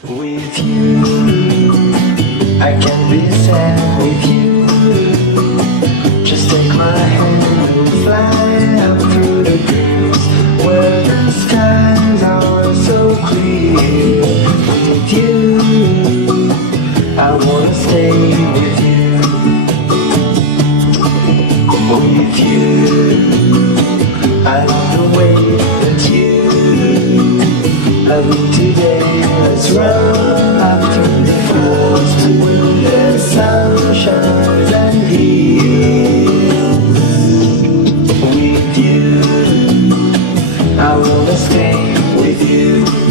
With you, I can be sad with you. Just take my hand and fly up through the dreams where the skies are so clear. With you, I wanna stay with you. With you, I love the way that you love me today. Let's run up through the forest when the sun shines and heals. With you, I wanna stay with you.